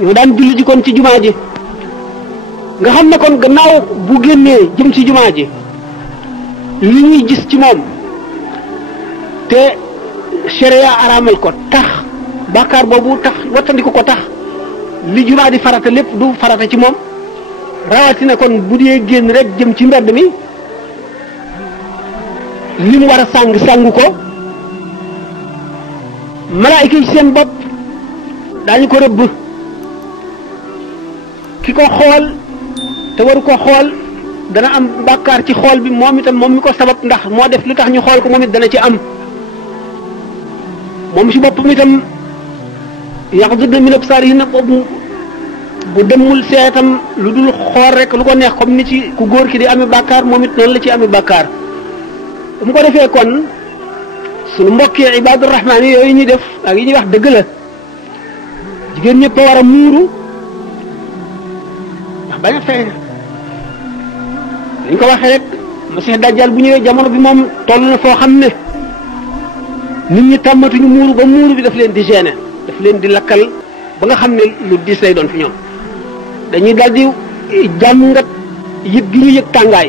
ñu daan julli ji kon ci jumaa ji nga xam ne kon gannaaw bu génnee jëm ci jumaa ji li ñuy gis ci moom te sharia araamal ko tax bàkkaar boobu tax wattandiku ko tax li jumaa di farata lépp du farata ci moom rawatina kon bu dee génn rek jëm ci mbedd mi li mu war a sàng ko malaayika yi ci seen bopp daañu ko rëbb ki ko xool te waru ko xool dana am bàkkaar ci xool bi moom itam moom mi ko sabab ndax moo def lu tax ñu xool ko moom it dana ci am moom si boppam itam yaxdudna min absaarihinna bu demul seetam lu dul xool rek lu ko neex comme ni ci ku góor ki di amee bàkkaar moom it noonu la ci amee bàkkaar bu mu ko defee kon sunu mbokki ibaadu rahmaan yooyu ñuy def ak yi ñuy wax dëgg la jigéen ñëpp a war a muuru ndax bañ a feeñ dañ ko waxee rek Masiix Dajjal bu ñëwee jamono bi moom toll na foo xam ne nit ñi tàmmatuñu muuru ba muuru bi daf leen di gêner daf leen di lakkal ba nga xam ne lu diis lay doon fi ñoom dañuy dal di jàngat yëg gi ñu yëg tàngaay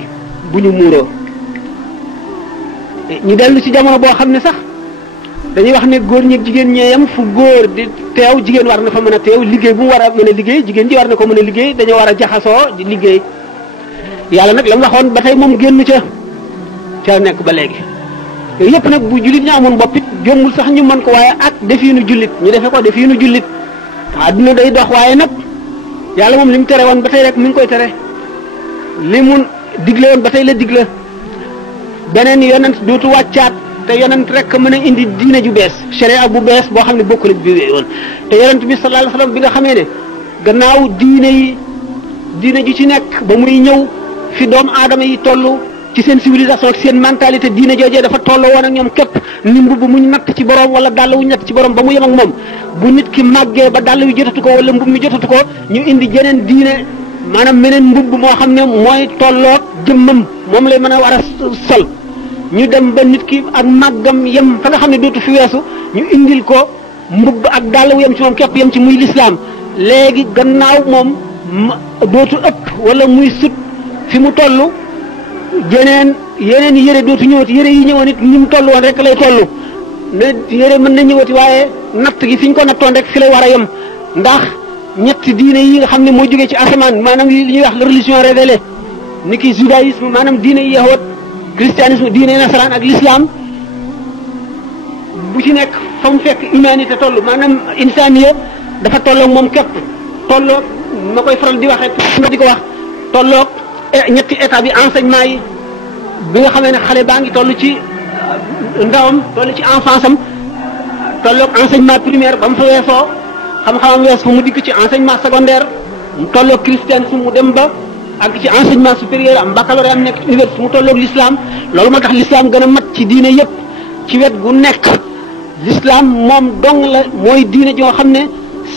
bu ñu muuroo ñu dellu ci jamono boo xam ne sax dañuy wax ne góor ñi ak jigéen ñeeyam fu góor di teew jigéen war na fa mën a teew liggéey bu mu war a mën a liggéey jigéen ji war na ko mën a liggéey dañoo war a jaxasoo di liggéey yàlla nag la mu waxoon ba tey moom génn ca nekk ba léegi yooyu yëpp nag bu jullit ñu amoon bopp it jombul sax ñu mën ko waaye ak defiinu jullit ñu defe ko defiinu jullit àdduna day dox waaye nag yàlla moom li mu tere woon ba tey rek mi ngi koy tere li mu digle woon ba tey la digle beneen yonent dootu wàccaat te yonent rek mën a indi diine ju bees sharia bu bees boo xam ne bokkul ak bi woon te yonent bi sallallahu alayhi wasallam bi nga xamee ne gannaaw diine ji ci nekk ba muy ñëw fi doomu aadama yi toll ci seen civilisation ak seen mentalité diine joojee dafa tolloo woon ak ñoom képp ni mbubb muñ natt ci borom wala dàll wuñ natt ci borom ba mu yem ak moom bu nit ki màggee ba dàll wi jotatu ko wala mbubb mi jotatu ko ñu indi jeneen diine maanaam meneen mbubb moo xam ne mooy tolloog jëmmam moom lay mën a war a sol ñu dem ba nit ki ak màggam yem fa nga xam ne dootu fi weesu ñu indil ko mbubb ak dàll wu yem ci moom képp yem ci muy lislaam léegi gannaaw moom dootu ëpp wala muy sut fi mu toll yeneen yére dootu ñëwati yére yi ñëwoon it ni mu toll woon rek lay toll ne yére mën na ñëwati waaye natt gi fi ñu ko nattoon rek fi lay war a yem ndax ñetti diine yi nga xam ne moo jógee ci asamaan maanaam li ñuy wax religion révélée ni ki judaïsme maanaam diine yi yahood christianisme diine nasaraan ak l'islam bu ci nekk fa mu fekk humanité toll maanaam insaniya dafa tolloog moom képp tolloog ma koy faral di waxee di ko wax tolloog ñetti état bi enseignement yi bi nga xamee ne xale baa ngi toll ci ndawam toll ci enfance am tolloog enseignement primaire ba mu fa weesoo xam-xamam wees fa mu dikk ci enseignement secondaire mu tolloog christianisme mu dem ba ak ci enseignement supérieur am baccalauréat am nekk université mu tolloog l'islam loolu moo tax l'islam gën a mat ci diine yépp ci wet gu nekk l'islam moom dong la mooy diine joo xam ne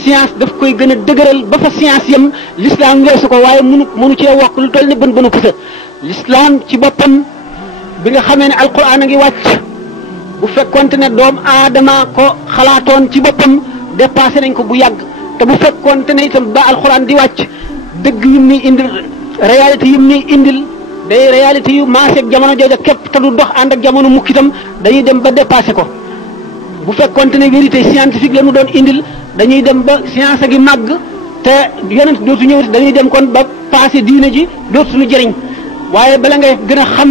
science daf koy gën a dëgëral ba fa science yam l'islam weesu ko waaye mënu cee wokk lu toll ne bën pusa l'islam ci boppam bi nga xamee ne alquran a ngi wàcc bu fekkonte ne doom aadama ko xalaatoon ci boppam dépassé nañ ko bu yàgg te bu fekkonte ne itam ba alquran di wàcc dëgg yim ni indil réalité yim ni indil day réalité yu maase ak jamono jooja képp te du dox ànd ak jamono mukk itam dañuy dem ba dépassé ko bu fekkonte ne vérité scientifique la ñu doon indil dañuy dem ba science gi màgg te yonent dootu ñëwati dañuy dem kon ba passé diine ji dootu suñu jëriñ waaye bala ngay gën a xam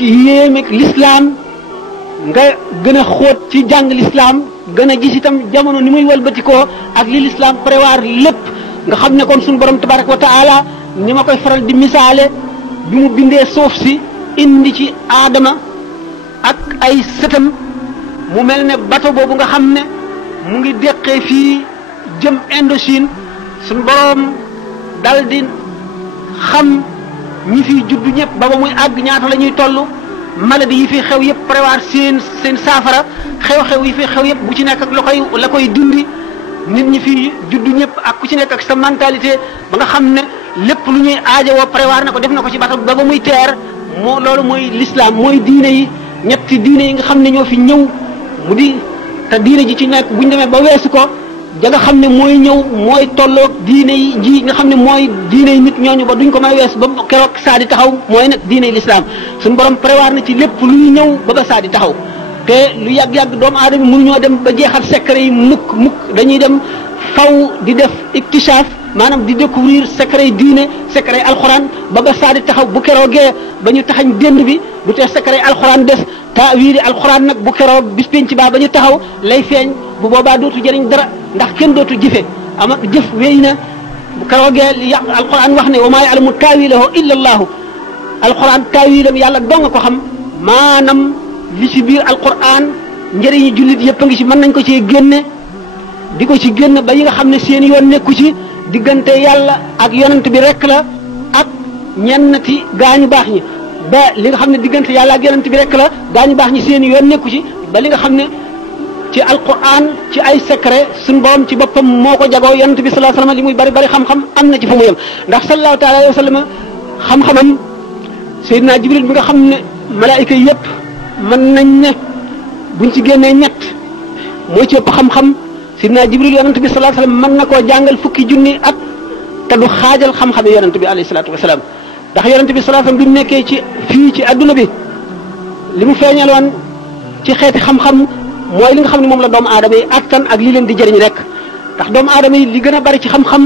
yéeme l'islam nga gën a xóot ci jàng l'islam gën a gis itam jamono ni muy walbatikoo ak li l'islam prévoir lépp nga xam ne kon suñu borom tabaraka wa taala ni ma koy faral di misaale bi mu bindee suuf si indi ci aadama ak ay sëtam mu mel ne bateau boobu nga xam ne mu ngi déqee fii jëm Indochine suñu borom dal di xam ñi fiy juddu ñëpp ba muy àgg ñaata la ñuy toll maladie yi fi xew yëpp prévoir seen saafara xew-xew yi fi xew yëpp bu ci nekk ak la koy dindi nit ñi fi juddu ñëpp ak ku ci nekk ak sa mentalité ba nga xam ne lépp lu ñuy aajowoo prévoir na ko def na ko ci bato ba muy teer moo loolu mooy l'islam mooy diine yi ñetti diine yi nga xam ne ñoo fi ñëw mu di te diine ji ci nekk bu ñu demee ba weesu ko ja nga xam ne mooy ñëw mooy tolloog diine yi ji nga xam ne mooy diine yi nit ñooñu ba duñ ko may wees ba keroog saa di taxaw mooy nag diine yi l'islam suñu borom prévoir na ci lépp luy ñëw ba saa di taxaw te lu yàgg-yàgg doomu aadama mënuñoo dem ba jeexal secret yi mukk dañuy dem faw di def iktishaaf maanaam di découvrir secret yi diine secret yi alxuraan ba saa di taxaw bu keroogee ba ñu taxañ dénd bi du te secret yi alxuraan des taawiili alxuraan nag bu keroog bis penc ba ñu taxaw lay feeñ bu boobaa dootu jëriñ dara ndax kenn dootu jëfe ama jëf wéy na bu keroogee li yàq alxuraan wax ne wa maa ya'lamu taawiilahu illa allaahu alxuraan taawiilam yàlla dong ko xam maanaam li ci biir alquran njëriñu jullit yëpp a ngi ci mën nañ ko ci génne di ko ci génne ba yi nga xam ne seen yoon nekku ci diggante yàlla ak yonent bi rek la ak ñennati gaañu baax ñi ba li nga xam ne diggante yàlla ak yonent bi rek la gaañu baax ñi seen yoon nekku ci ba li nga xam ne ci alquran ci ay secret suñu borom ci boppam moo ko jagoo yonent bi sallallahu alayhi wasallam li muy bari bari xam-xam am na ci fu mu yem ndax sallallahu taala alayhi wa sallam xam-xamam Seydina Jibril bi nga xam ne malaayika yëpp mën nañ ne buñ ci génnee ñett moo ci ëpp xam-xam sidna Jibril yonent bi sallallahu alayhi wasallam mën na koo jàngal fukki junni at te du xaajal xam-xam yonent bi alayhi salaatu wasalaam ndax yonent bi sallallahu alayhi wasallam bi mu nekkee ci fii ci adduna bi li mu feeñaloon ci xeeti xam-xam mooy li nga xam ne moom la doomu aadama yi attan ak li leen di jëriñ rek ndax doomu aadama yi li gën a bari ci xam-xam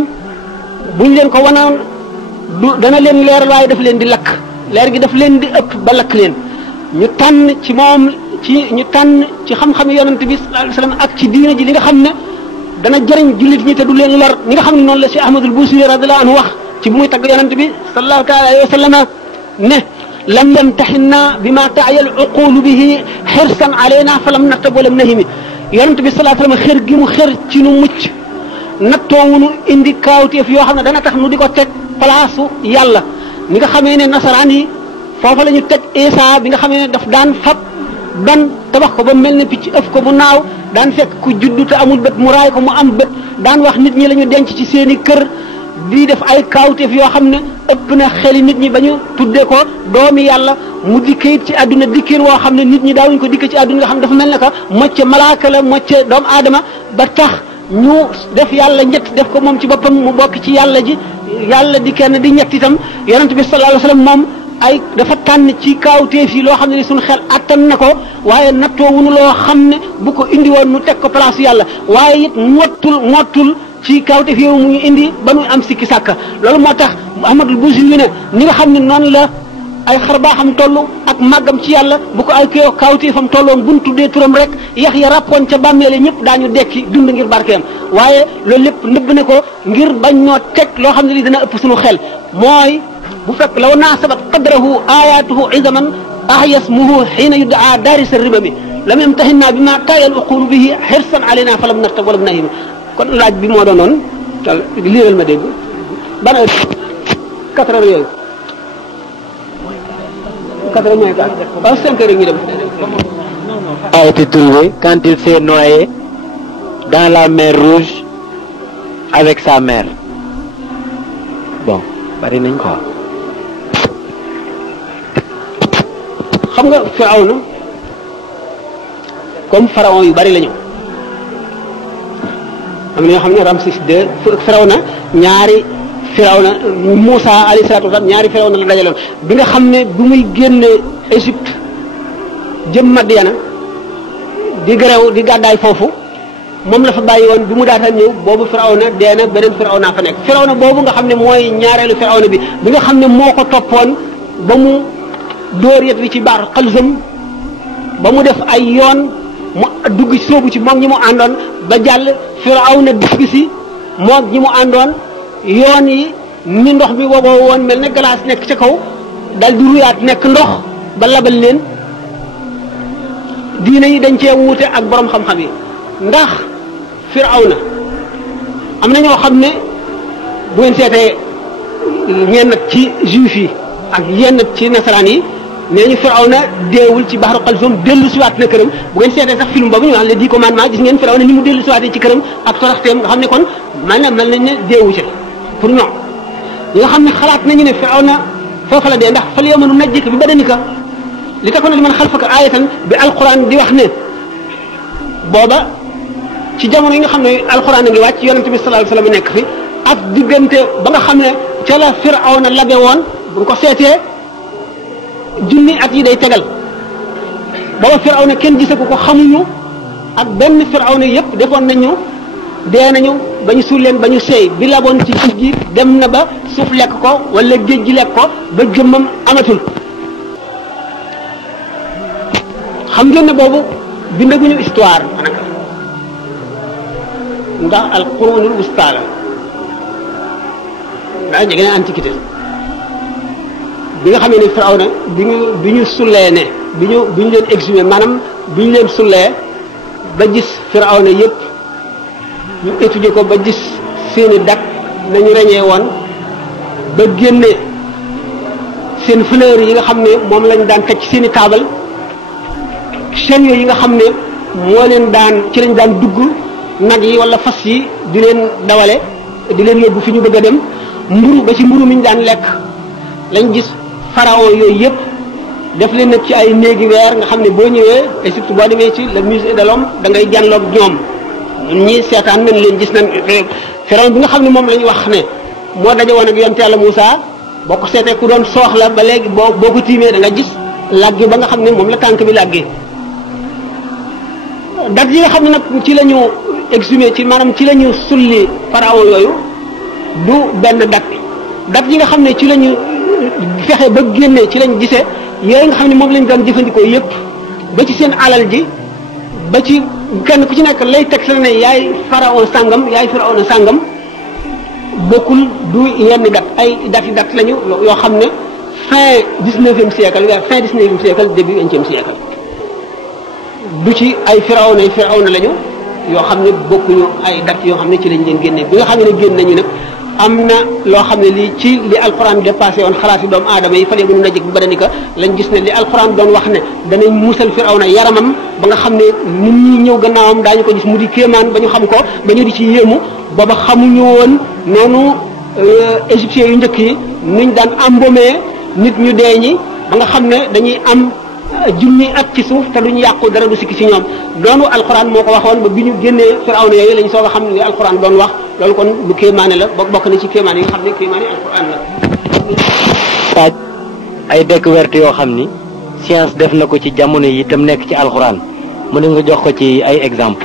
buñ leen ko wanaan du dana leen leeral waaye daf leen di lakk leer gi daf leen di ëpp ba lakk leen ñu tànn ci moom ñu tànn ci xam-xam yonent bi sallallahu alayhi wasallam ak ci diine ji li nga xam ne dana jëriñ jullit ñi te du leen lor ni nga xam ne noonu la si Ahmadul Busiri radiyallahu anhu wax ci bu muy tagg yonent bi sallallahu taala alayhi wa sallam ne lam yamtaxinna bima taaya al uqulu bihi xirsan alayna fa lam nattab walam nahimi yonent bi sallallahu alayhi wa sallam xër gi mu xër ci nu mucc nattoowunu indi kaawteef yoo xam ne dana tax nu di ko teg place yàlla ni nga xamee ne nasaraan yi foofa la ñu teg Isa bi nga xamee ne daf daan fab ban tabax ko ba mel ne picc ëf ko bu naaw daan fekk ku juddu te amul bët mu raay ko mu am bët daan wax nit ñi la ñu denc ci seeni kër di def ay kaawteef yoo xam ne ëpp na xeli nit ñi ba ñu tuddee ko doomi yàlla mu dikkee it ci àdduna dikkeen woo xam ne nit ñi daawuñ ko dikkee ci àdduna nga xam ne dafa mel ne que mocce malaaka la mocce doomu aadama ba tax ñu def yàlla ñett def ko moom ci boppam mu bokk ci yàlla ji yàlla di kenn di ñett itam yonent bi sallallahu alayhi wasallam moom ay dafa tànn ci kaawteef yi loo xam ne ni suñu xel attan na ko waaye nattoo wunu loo xam ne bu ko indi woon nu teg ko place yàlla waaye it mottul ci kaawteef yow mu ñu indi ba muy am sikki sàkka loolu moo tax Ahmadul Busiri ne ni nga xam ne noonu la ay xar baaxam toll ak màggam ci yàlla bu ko ay kaawteefam tolloon buñ tuddee turam rek yax ya ràppoon ca bàmmeele ñëpp daañu dekki dund ngir barkeem waaye loolu lépp nëbb ne ko ngir bañ noo teg loo xam ne li dina ëpp suñu xel mooy bu fekk law naasabat qadrahu ayatuhu izaman ahyasmuhu xiina yudaa daarisa ribami lam yamtahinna bi ma taayal uqulu bihi xirsan alayna fa lam nartab walam nahim kon laaj bi moo doonoon tal liiral ma dégg ban heure 4 heures yooyu 4 heures mooy quoi waaw 5 heures ñu dem a été trouvé quand il s'est noyé dans la mer Rouge avec sa mère bon bari nañ quoi xam nga Firawna comme pharaon yu bari la ñu am na ñoo xam ne Ramsis II Firawna ñaari Firawna Moussa alayhi salaatu wa salaam ñaari Firawna la dajaloon bi nga xam ne bu muy génne Égypte jëm Madiana di gréew di gàddaay foofu moom la fa bàyyi woon bi mu daataan ñëw boobu Firawna dee na beneen Firawna fa nekk Firawna boobu nga xam ne mooy ñaareelu Firawna bi nga xam ne moo ko toppoon ba mu dóor yet wi ci baar xalsam ba mu def ay yoon mu dugg ci soobu ci moom ñi mu àndoon ba jàll Firawna dugg si moom ñi mu àndoon yoon yi ni ndox mi wogoo woon mel ne glace nekk ca kaw dal di ruyaat nekk ndox ba labal leen diine yi dañ cee wuute ak borom xam-xam yi ndax Firawna am na ñoo xam ne bu ngeen seetee ñenn ci juif yi ak yenn ci nasaraan yi nee ñu Firawna deewul ci baxaru xalsoom dellu siwaat na këram bu ngeen seetee sax film boobu ñu wax les 10 commandements gis ngeen Firawna ni mu dellu siwaatee ci këram ak toroxteem nga xam ne kon maanaam mel nañ ne deewu ca pour ñoom ñi nga xam ne xalaat nañu ne Firawna foofa la dee ndax fal yawma nunajjika bi badanika li takoon liman xalfaka aayatan bi alquran di wax ne booba ci jamono yi nga xam ne alquran a ngi wàcc yonente bi sallallahu alayhi wasallam nekk fi ak diggante ba nga xam ne ca la Firawna labe woon bu ko seetee junni at yi day tegal booba Firawna kenn gisagu ko xamuñu ak benn Firawna yëpp defoon nañu dee nañu ba ñu suul leen ba ñu seey bi laboon ci géej gi dem na ba suuf lekk ko wala géej gi lekk ko ba jëmmam amatul xam ngeen ne boobu bindaguñu histoire anaka ndax al qurunul wusta la daa jege ne antiquité bi nga xamee ne Firawna bi ñu sullee ne bi ñu leen exhumé maanaam bi ñu leen sullee ba gis Firawna yëpp ñu étudier ko ba gis seeni dak nañu reñee woon ba génne seen fleur yi nga xam ne moom lañ daan teg ci seeni taabal chaîne yooyu yi nga xam ne moo leen daan ci lañ daan dugg nag yi wala fas yi di leen dawale di leen yóbbu fi ñu bëgg a dem mburu ba ci mburu mi ñu daan lekk lañ gis pharaon yooyu yëpp def leen nag ci ay néegi weer nga xam ne boo ñëwee et surtout boo demee ci le musée de l'homme da ngay jànloog ñoom ñun ñii seetaan nañ leen gis nañ pharaon bi nga xam ne moom la ñu wax ne moo daje woon ak yonent Yàlla Moussa boo ko seetee ku doon sooxla ba léegi boo ko tiimee da nga gis làggi ba nga xam ne moom la tànk bi làggi dat yi nga xam ne nag ci la ñu exhumé ci maanaam ci la ñu sulli pharaon yooyu du benn dat yi nga xam ne ci la ñu fexe ba génne ci lañ gisee yooyu nga xam ne moom lañ doon jëfandikoo yëpp ba ci seen alal ji ba ci kenn ku ci nekk lay teg la ne yaay pharaon sàngam yaay pharaon sàngam bokkul du yenn ay dat lañu yoo xam ne fin 19e siècle fin 19e siècle début 20e siècle du ci ay firawna lañu yoo xam ne bokkuñu ay dat yoo xam ne ci lañ leen génne bi nga xam ne génn nañu nag am na loo xam ne lii ci li alxuraan dépassé woon xalaat yi doomu aadama yi fale gunu najëk bu badanika lañ gis ne li alxuraan doon wax ne danañ musal firawna yaramam ba nga xam ne nit ñi ñëw gannaawam daañu ko gis mu di kéemaan ba ñu xam ko ba ñu di ci yéemu booba xamuñu woon noonu égyptiens yu njëkk yi nuñ daan embaumé nit ñu dee ñi ba nga xam ne dañuy am junni at ci suuf te duñu yàqu dara du sikki ci ñoom doonu alxuraan moo ko waxoon ba bi ñu génnee firawna yooyu lañ soog a xam ne alxuraan doon wax loolu kon lu kéemaane la bokk na ci kéemaane yi nga xam ne kéemaane alxuraan la. taaj ay découverte yoo xam ni science def na ko ci jamono yi itam nekk ci alxuraan mu ne nga jox ko ci ay exemple.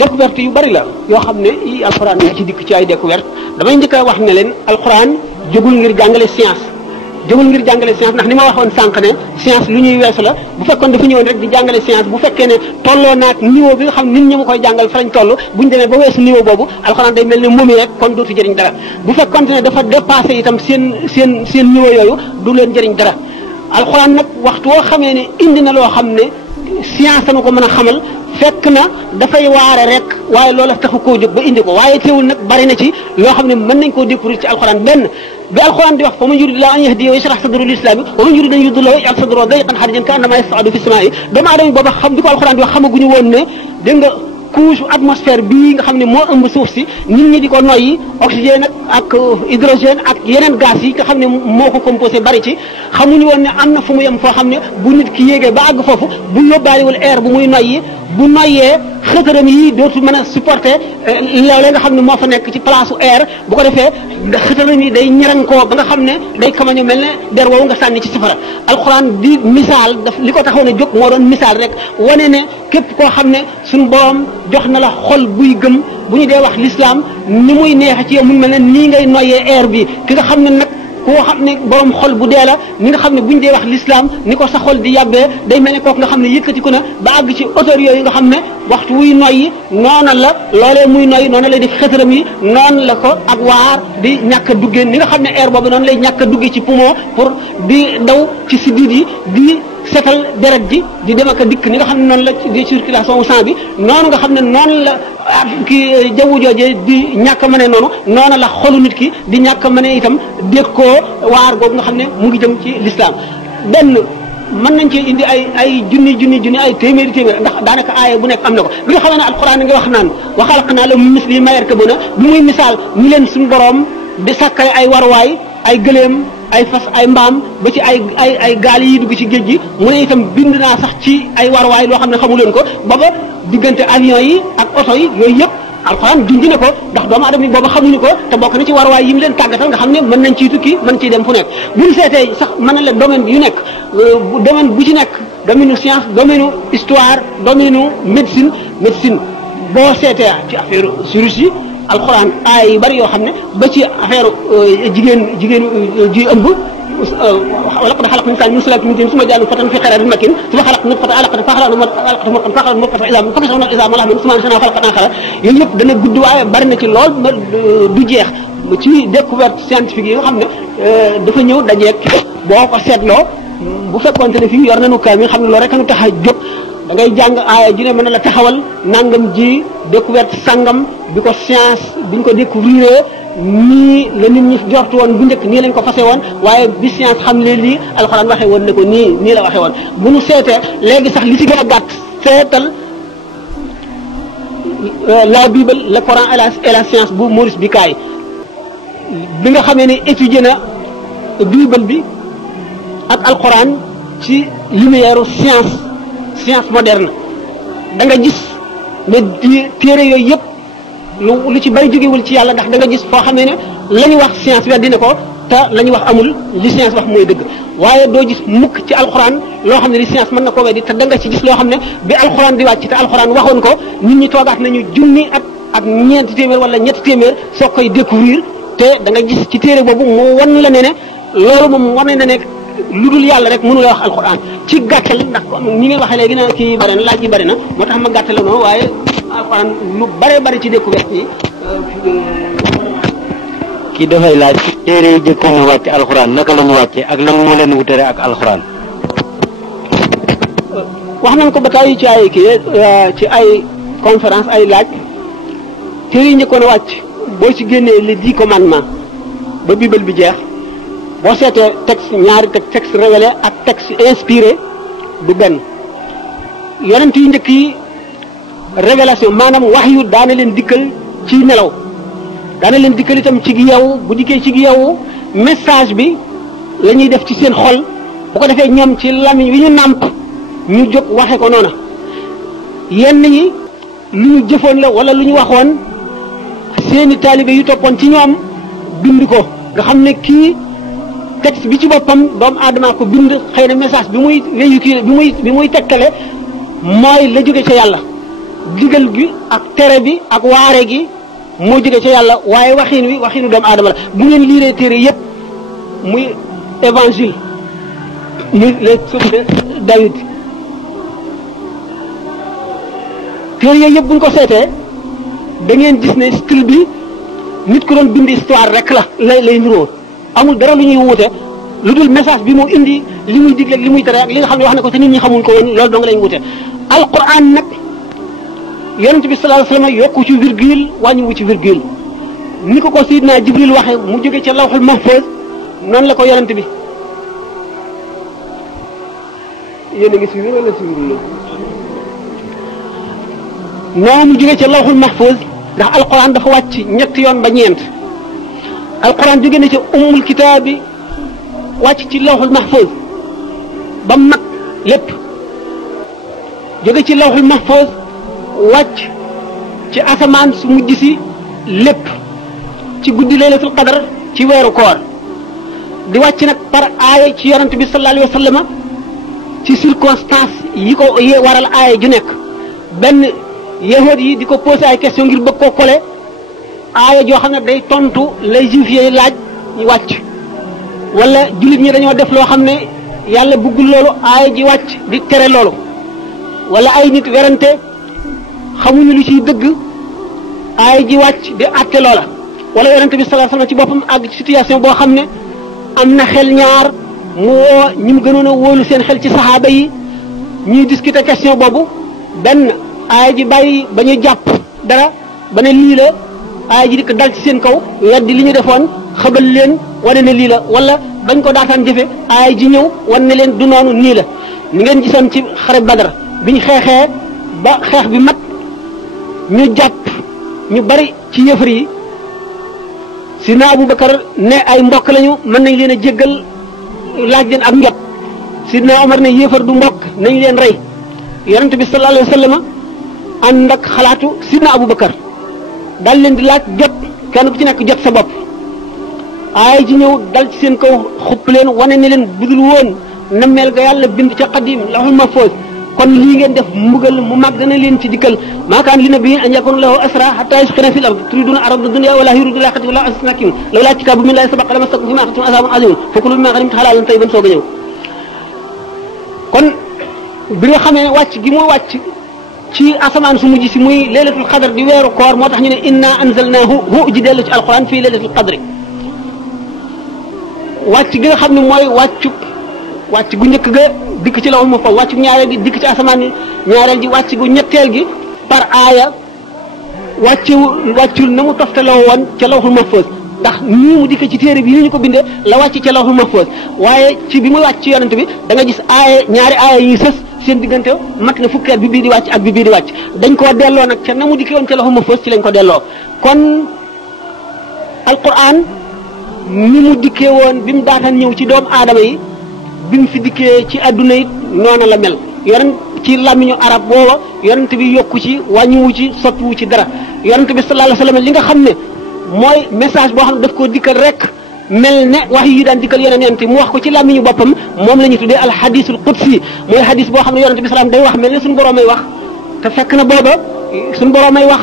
découverte yu bari la yoo xam ne yi alxuraan yi ci dikk ci ay découverte damay njëkk a wax ne leen alxuraan jógul ngir jàngale science. jógul ngir jàngale science ndax ni ma waxoon sànq ne science lu ñuy weesu la bu fekkoon dafa ñëwoon rek di jàngale science bu fekkee ne tolloo naag niveau bi nga xam nit ñi ma koy jàngal fa lañ toll buñu demee ba weesu niveau boobu alxuraan day mel ne moom rek kon dootu jëriñ dara bu fekkoon ne dafa dépassé itam seen niveau yooyu du leen jëriñ dara alxuraan nag waxtu woo xamee ne indi na loo xam ne science na ko mën a xamal fekk na dafay waare rek waaye loola taxu koo jóg ba indi ko waaye teewul nag bari na ci loo xam ne mën nañ koo découvrir ci alxuraan benn bi alxuraan di wax fa man yurid laahu an yahdiyahu yashrah sadrahu lil islaami wa man yurid an yudillahu yaj'al sadrahu dayqan harijan ka'annamaa yas'adu fi samaa'i doomu aadama booba xam bi ko alxuraan di wax xamaguñu woon ne dégg nga couche atmosphère bii nga xam ne moo ëmb suuf si nit ñi di ko noyyi oxygène ak hydrogène ak yeneen gaz yi nga xam ne moo ko composé bari ci xamuñu woon ne am na fu mu yem foo xam ne bu nit ki yéegee ba àgg foofu bu yóbbaaliwul air bu muy noyyi bu noyyee xëtëram yi dootu mën a supporter loolee nga xam ne moo fa nekk ci place u air bu ko defee xëtëram yi day ñerankoo ba nga xam ne day kamaño mel ne der woowu nga sànni ci safara alxuraan di misaal daf li ko taxoon a jóg moo doon misaal rek wane ne képp koo xam ne suñu borom jox na la xol buy gëm bu ñu dee wax l'islam ni muy neexe ci yow mu mel ne nii ngay noyyee air bi ki nga xam ne nag koo xam ne borom xol bu dee la ni nga xam ne buñ dee wax l'islam ni ko sa xol di yàbbee day mel ne kooku nga xam ne yëkkatiku na ba àgg ci hauteur yooyu nga xam ne waxtu wuy noyyi noona la loolee muy noyyi noona lay def xëtëram yi noonu la ko ak waar di ñàkk a duggee ni nga xam ne air boobu noonu lay ñàkk a duggee ci poumon pour di daw ci siddiit yi di setal deret ji di dem ak a dikk ni nga xam ne noonu la di circulation sang bi noonu nga xam ne noonu la ki jaww joojee di ñàkk a mëne noonu la xolu nit ki di ñàkk a mëne itam dégg koo waar googu nga xam ne mu ngi jëm ci l'islam benn mën nañ cee indi ay junni ay téeméeri ndax daanaka aaya bu nekk am na ko bi nga xam ne alquran nga wax naan wa xalaqnaa lahum min mislihi maa yarkabuuna bu muy misaal ñu leen suñu borom di sàkkale ay warwaay ay gëléem ay fas ay mbaam ba ci ay gaal yi dugg ci géej gi mu ne itam bind naa sax ci ay warwaay loo xam ne xamu leen ko booba diggante avion yi ak oto yi yooyu yëpp alxuraan junj na ko ndax doomu aadama yi booba xamuñu ko te bokk na ci warwaay yi mu leen tàggatal nga xam ne mën nañ ciy tukki mën ciy dem fu nekk bu ñu seetee sax mën na leen domaine yu nekk domaine bu ci nekk domaine u science domaine u histoire domaine u médecine boo seetee ci affaire chirurgie alxuraan aay yu bari yoo xam ne ba ci affaire jigéen ji ëmb wa laqad xalaqna l-insaana min sulaatin min tiin summa ja'alnaahu nutfatan fii qaraarin makiin summa xalaqna nutfata alaqatan fa xalaqna alaqata mudghatan fa xalaqna mudghata izaaman fa kasawna al-izaama lahman summa ansha'naahu xalqan aaxara yooyu yëpp dana gudd waaye bari na ci lool du jeex ci découverte scientifique yi nga xam ne dafa ñëw dajeeg boo ko seetloo bu fekkoonte ne fii yor nañu kaay mi xam ne loolu rek a nu tax a jóg da ngay jàng aaya ji ne mën na la taxawal nangam ji découverte sangam bi ko science biñ ko découvrir nii la nit ñi jortu woon bu njëkk nii lañ ko fase woon waaye bi science xam ne lii alxuraan waxee woon ne ko nii la waxee woon bu nu seetee léegi sax li ci gën a gàtt seetal la Bible le Coran et la science bu Maurice Bucaille bi nga xamee ne étudier na Bible bi ak alxuraan ci lumière science moderne da nga gis ne téere yooyu yëpp lu ci bari jógewul ci yàlla ndax da nga gis foo xamee ne la ñu wax science weddi na ko te la ñu wax amul li science wax mooy dëgg waaye doo gis mukk ci alxuraan loo xam ne li science mën na koo weddi te da nga ci gis loo xam ne bi alxuraan di wàcc te alxuraan waxoon ko nit ñi toogaat nañu junni ak ñeenti téeméer wala ñetti téeméer soo koy découvrir te da nga gis ci téere boobu mu wan la ne loolu moom war nañ la nekk lu dul yàlla rek mënu la wax alxuraan ci gàttal ndax ñi ngeen waxee léegi na kii bari na laaj yi bari na moo tax ma gàttale noonu waaye alxuraan lu bare bari ci découverte yi kii dafay laaj téere yi jëkkoon ñu wàcce alxuraan naka la ñu wàcce ak lan moo leen wutale ak alxuraan wax nañ ko ba tey ci ay kii ci ay conférence ay laaj téere yi njëkkoon a wàcc boo ci génnee les 10 commandements ba Bible bi jeex boo seetee texte ñaari texte révélé ak texte inspiré du benn yonent yu njëkk yi révélation maanaam wax yu daana leen dikkal ci nelaw daana leen dikkal itam ci gi yeewu bu dikkee ci gi yeewu message bi la ñuy def ci seen xol bu ko defee ñoom ci lamiñ wi ñu nàmp ñu jóg waxe ko noona yenn yi lu ñu jëfoon la wala lu ñu waxoon seeni taalibe yu toppoon ci ñoom bind ko nga xam ne kii texte bi ci boppam doomu aadama ko bind xëy na message bi muy véhiculer bi muy tegtale mooy la jóge ca yàlla digal gi ak tere bi ak waare gi moo jóge ca yàlla waaye waxinu doomu aadama la bu ngeen liiree téere yépp muy évangile muy les psaumes de David téere yooyu yëpp bu ñu ko seetee da ngeen gis ne style bi nit ku doon bind histoire rek lay niroo amul dara lu ñuy wuute lu dul message bi moo indi li muy digle li muy tere ak li nga xam ne wax na ko te nit ñi xamuñ ko woon loolu dong lañ wuute alquran nag yonent bi sallallahu alayhi wasallam yokku ci virgule wàññiwu ci virgule ni ko Seydina Jibril waxe mu jóge ca lawxul mahfuz noonu la ko yonent bi yéen a ngi suivre wala suivre noonu mu jóge ca lawxul mahfuz ndax alquran dafa wàcc ñetti yoon ba ñeent alquran jóge na ci ummul kitaabi wàcc ci lawxul mahfuz ba mag lépp jóge ci lawxul mahfuz wàcc ci asamaan su mujj si lépp ci guddi laylatul qadar ci weeru koor di wàcc nag par aaya ci yonent bi sallallahu alayhi wa sallam ci circonstance yi ko waral aaya ju nekk benn yahud yi di ko posé ay question ngir bëgg koo kole aaya joo xam ne day tontu lay juif yi laaj ñu wàcc wala jullit ñi dañoo def loo xam ne yàlla bëggul loolu aaya ji wàcc di tere loolu wala ay nit werante xamuñu lu ciy dëgg aaya ji wàcc di àtte loola wala yonent bi sallallahu alayhi wasallam ci boppam àgg ci situation boo xam ne am na xel ñaar mu woo ñi mu gënoon a wóolu seen xel ci saxaaba yi ñuy discuter question boobu benn aaya ji bàyyi ba ñu jàpp dara ba ne lii la aaya ji di ko dal ci seen kaw weddi li ñu defoon xëbal leen wane ne lii la wala bañ ko daataan jëfe aay ji ñëw wan ne leen du noonu nii la ni ngeen gisoon ci xare Badar biñ xeexee ba xeex bi mat ñu jàpp ñu bari ci yëfar yi Sidna Abubakar ne ay mbokk lañu mën nañ leen a jéggal laaj leen ak njot Sidna Omar ne yëfar du mbokk nañ leen rey yonent bi sallallahu alayhi wa sallam ànd ak xalaatu Sidna Abubakar daal leen di laaj jot kenn ku ci nekk jot sa bopp aay ji ñëw dal ci seen kaw xupp leen wane ne leen budul woon nammeel ga yàlla bind ca qadim lahul mahfuz kon lii ngeen def mbugal mu mag dana leen ci dikkal maa kaan li nabiyyin an yakuna lahu asra hatta yuskhina fil ard turiduna arada dunya wala yuridu al-akhirata wala azizun hakim lawla kitaabun min Allahi sabaqa lamassakum fima akhadtum azabun azim fakulu mimma ghanimtum halalan tayyiban soog a ñëw kon bi nga xamee wàcc gi mu wàcc ci asamaan su mujj si muy laylatul qadr di weeru koor moo tax ñu ne inna anzalnahu hu ji dellu ci alquran fii laylatul qadri wàcc gi nga xam ne mooy wàcc gu njëkk ga dikk ci lawhul mahfuz wàcc gu ñaareel gi dikk ci asamaan ni ñaareel gi wàcc gu ñetteel gi par aaya wàccul na mu toftaloo woon ca lawhul mahfuz ndax nii mu dikk ci téere bi ni ñu ko bindee la wàcc ca lawhul mahfuz waaye ci bi muy wàcc ci yonent bi da nga gis aaya ñaari aaya yi sës seen diggante mat na fukkeet bi bii di wàcc ak bi bii di wàcc dañ koo delloo nag ca na mu dikkee woon ca lawhul mahfuz ci lañ ko delloo kon alquran ni mu dikkee woon bi mu daataan ñëw ci doomu aadama yi bi mu fi dikkee ci adduna it noonu la mel yonent ci làmmiñu arab booba yonent bi yokku ci wàññiwu ci soppiwu ci dara yonent bi sallallahu alayhi wasallam li nga xam ne mooy message boo xam ne daf koo dikkal rek mel ne wax yi daan dikkal yeneen yonent mu wax ko ci làmmiñu boppam moom la ñu tuddee al hadisul qudsi mooy hadis boo xam ne yonent bi salaam day wax mel ne suñu boroomay wax te fekk na booba suñu boroomay wax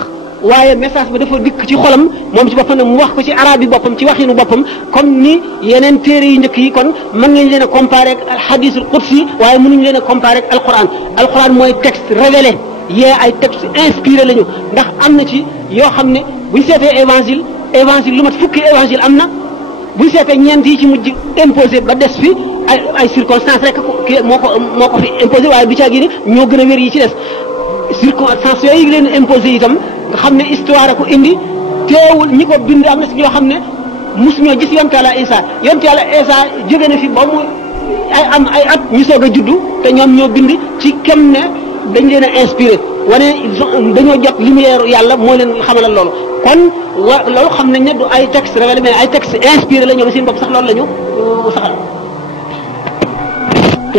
waaye message bi dafa dikk ci xolam moom ci boppam ne mu wax ko ci arab yi boppam ci waxinu boppam comme ni yeneen téere yu njëkk yi kon mën ngeen leen a comparer ak al hadisul qudsi waaye mënuñu leen a comparer ak alquran alquran mooy texte révélé yee ay texte inspiré lañu ndax am na ci yoo xam ne buñ seetee évangile lu mat fukki évangile am na buñ seetee ñeent yi ci mujj imposé ba des fi ay circonstances rek moo ko fi imposé waaye du caa gi ni ñoo gën a wér yi ci des circonstances yooyu leen imposé itam nga xam ne histoire a ko indi teewul ñi ko bind am na si ñoo xam ne mosuñoo gis yonent Yàlla Isa yonent Yàlla Isa jóge na fi ba mu ay at ñu soog a juddu te ñoom ñoo bind ci kem ne dañ leen a inspiré wane dañoo jot lumière yàlla moo leen xamalal loolu kon loolu xam nañ ne du ay texte révélé mais ay texte inspiré la ñoom seen bopp sax loolu la ñu saxal.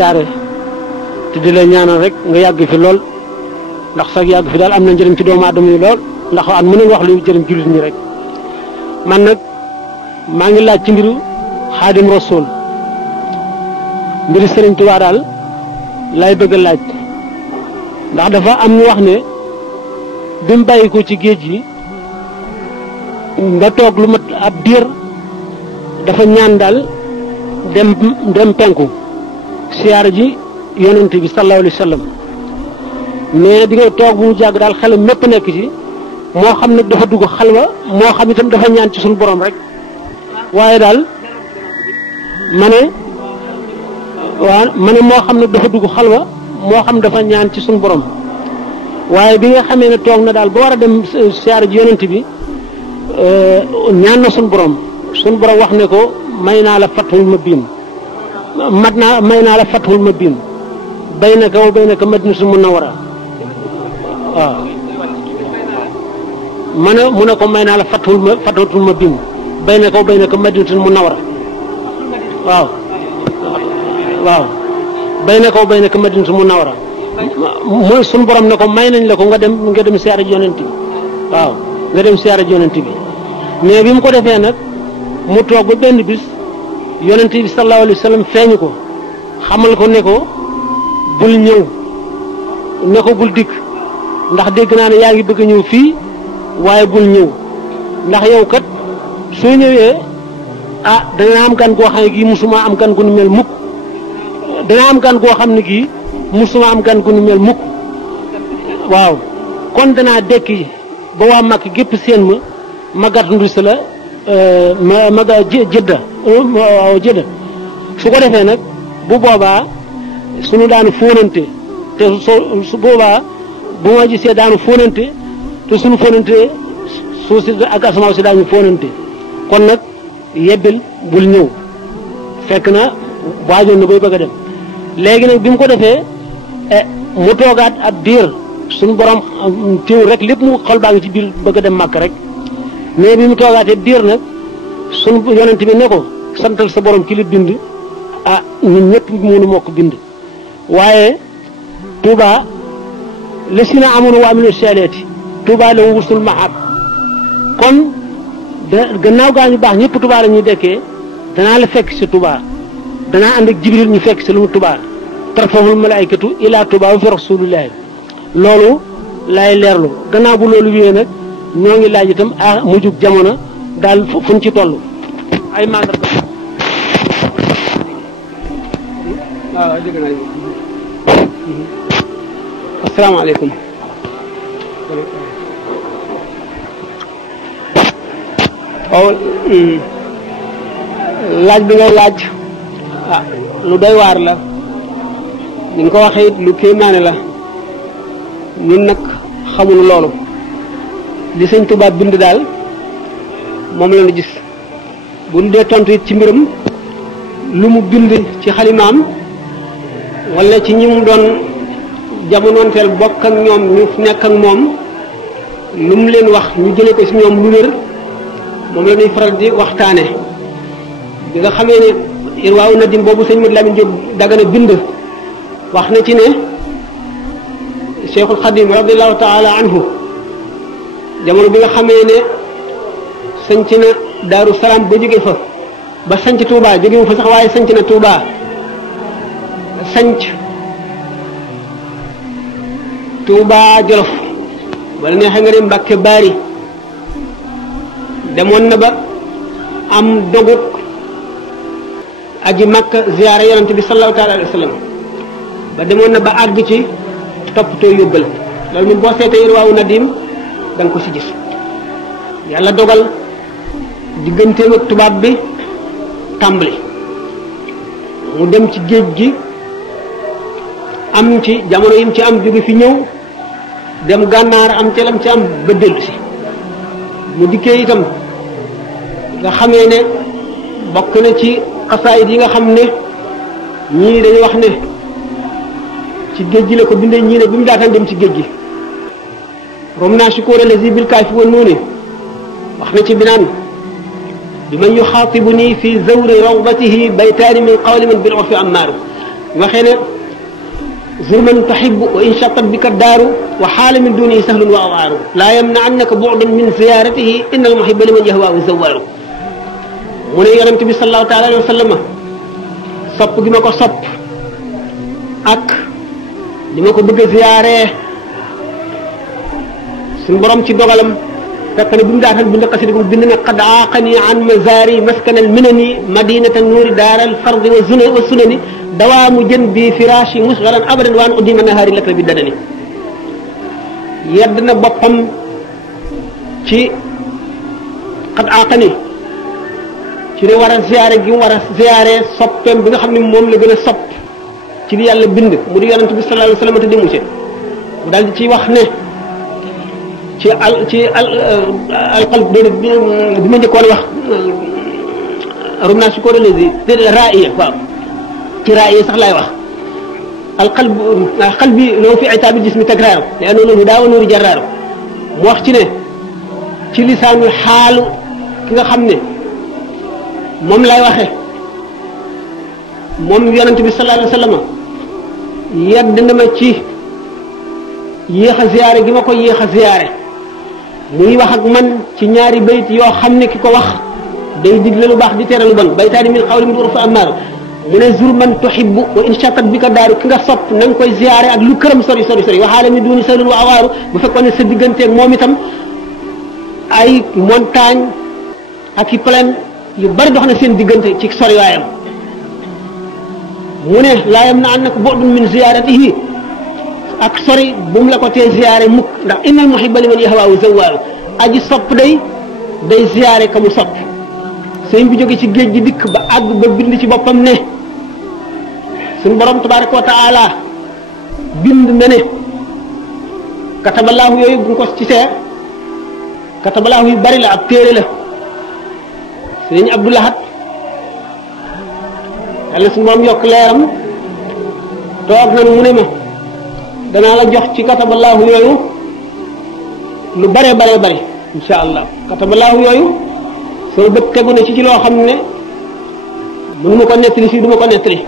yaare te di la ñaanal rek nga yàgg fi lool ndax sax yàgg fi daal am na njëriñ ci doomu aadama yi lool ndax at mën nañu wax luy jëriñ jullit ñi rek man nag maa ngi laaj ci mbiru xaadim rasul mbiri Sëriñ Tuubaa daal lay bëgg a laaj ndax dafa am ñu wax ne bi mu bàyyi ko ci géej gi nga toog lu mat ab diir dafa ñaan daal dem penku siyaara ji yonent bi sallallahu alayhi wa sallam mais di nga toog bu mu jàgg daal xelam mépp nekk ci moo xam nag dafa dugg xalwa moo xam itam dafa ñaan ci suñu borom rek waaye daal ma ne moo xam nag dafa dugg xalwa moo xam dafa ñaan ci suñu borom waaye bi nga xamee ne toog na daal ba war a dem siyaara ji yonent bi ñaan na suñu borom wax ne ko may naa la fathul mubin may naa la fathul mubin baynaka wa baynaka madinatul munawwara waaw mu ne ko may naa la fathul mubin baynaka wa baynaka madinatul munawwara waaw baynaka wa baynaka madinatul munawwara mooy suñu borom ne ko may nañ la ko nga dem siyaara ji yonent bi waaw nga dem siyaara ji yonent bi mais bi mu ko defee nag mu toog ba benn bis yonent bi sallallahu alayhi wa sallam feeñu ko xamal ko ne ko bul ñëw ne ko bul dikk ndax dégg naa ne yaa ngi bëgg a ñëw fii waaye bul ñëw ndax yow kat soo ñëwee dana am gan goo xam ne gii musuma am gan gu nu mel mukk dana am gan goo xam ne gii musuma am gan gu nu mel mukk waaw kon danaa dekki ba waa Makka gépp seen ma gàttandu si la ma jëdda su ko defee nag bu boobaa suñu daanu fóonante te su boobaa bu ma gisee daanu fóonante te suñu fóonante suuf si ak asamaaw si daañu fóonante kon nag yebbil bul ñëw fekk na waajoon na bay bëgg a dem léegi nag bi mu ko defee mu toogaat ab diir suñu borom teew rek lépp mu xol baa ngi ci biir bëgg a dem màkk rek mais bi mu toogaatee diir nag suñu yonent bi ne ko santal sa borom ki li bind ñun ñëpp mënu moo ko bind waaye Touba la si na amoon waa aminu saleeti Touba la mu wusul mahab kon gannaaw gaa ñu baax ñëpp Touba la ñuy dekkee danaa la fekk si Touba danaa ànd ak Jibril ñu fekk si lu mu Touba tarfahul malaikatu ila Touba wa fi rasulillahi loolu lay leerlu gannaaw bu loolu wéyee nag ñoo ngi laaj itam mujjug jamono daal fuñ ci toll ay mandarga waaw dégg naa asalaamaaleykum waaw laaj bi ngay laaj lu doy waar la ni nga ko waxee it lu kéemaane la ñun nag xamuñu loolu li sëñ Tuubaa bind daal moom la ñu gis bu ñu dee tontu it ci mbiram lu mu bind ci xalimaam wala ci ñi mu doon jamonoonteel bokk ak ñoom ñu nekk ak moom lu mu leen wax ñu jëlee ko ci ñoom lu wér moom la ñuy faral di waxtaane bi nga xamee ne Irwaawu Nadim boobu sëñ Modou Lamine Diop Dagana bind wax na ci ne Cheikhul Khadim radiallahu taala anhu jamono bi nga xamee ne sanc na Daaru Salaam ba jóge fa ba sanc Touba jógewu fa sax waaye sanc na Touba sanc Touba Jolof wala neexee nga ne Mbàkke Baari demoon na ba am dogut aji Makka ziyaara yonent bi sallallahu taala alayhi wa sallam ba demoon na ba àgg ci toppatoo yóbbal loolu moom boo seetee Irwaawu Nadim da nga ko ci gis yàlla dogal digganteem ak tubaab bi tàmbali mu dem ci géej gi am ci jamono yim ci am jóge fi ñëw dem gànnaar am ci lam ci am ba dellu si mu dikkee itam nga xamee ne bokk na ci xasaayid yi nga xam ne ñii dañuy wax ne ci géej gi la ko bindee ñii ne bi mu daataan dem ci géej gi rom naa sukóora lazi bil kaafi wa nuuni wax na ci binaan bi man yuxaatibuni fi zawri rawdatihi baytaani min qawli man bil urfi ammaaru waxee ne zurman tuhibu wa in shattat bika daaru wa xaala min dunihi sahlun wa awaaru laa yamnaannaka bu'dun min ziyaaratihi inna al muhibba liman yahwaahu zawaaru mu ne yonent bi sallallahu taala alayhi wa sallam sopp gi ma ko sopp ak li ma ko bëgg a ziyaaree suñu borom ci dogalam fekk na bi mu daataan bind xasida gu bind na qad aaqani an mazaari maskan al minani madinata nuuri daar al fardi wa sunani dawaamu jën bi firaashi musgalan abadan waan uddima nahaari lak bi dadani yedd na boppam ci qad aaqani ci ne war a ziyaare gi mu war a ziyaare soppeem bi nga xam ne moom la gën a sopp ci li yàlla bind mu di yonent bi sallallahu alayhi wa sallam te dimu ci mu daal di ci wax ne alqalb bi ma njëkkoon wax rum naa sukóor lesi raaya waaw ci raaya sax laay wax qalbi loo fi itaabi jismi takraaru li annahu lahu daa wa nuuri jarraaru mu wax ci ne ci lisaanul xaalu ki nga xam ne moom lay waxe moom yonent bi sallallahu alayhi wa sallam yedd na ma ci yéex a ziyaare gi ma ko yéex a ziyaare muy wax ak man ci ñaari bayt yoo xam ne ki ko wax day digle lu baax di tere lu bon baytaani min qawli min urfi ammaaru mu ne zur man tuhibbu wa in shattat bika daaru ki nga sopp na nga koy ziyaare ak lu këram sori sori sori waxaale mi duuni saylun wa awaaru bu fekkoon ne sa digganteeg moom itam ay montagne ak i plaine yu bari dox na seen diggante ci sori waayam mu ne laa yamna'annaka bu'dun min ziyaaratihi ak sori bu mu la ko tee ziyaare mukk ndax innal muhibba liman yahwaahu zawwaaru aji sopp day ziyaare ka mu sopp sëñ bi jóge ci géej gi dikk ba àgg ba bind ci boppam ne suñu borom tabaraka wa taala bind na ne katabalaahu yooyu bu ko ci seer katabalaahu yu bari la ab téere la sëriñ Abdou Lahad yàlla su moom yokk leeram toog nan mu ne ma danaa la jox ci kataballaahu yooyu lu bare bare bare insha allah kataballaahu yooyu soo bët tegu na ci loo xam ne mënu ma ko nettali fii du ma ko nettali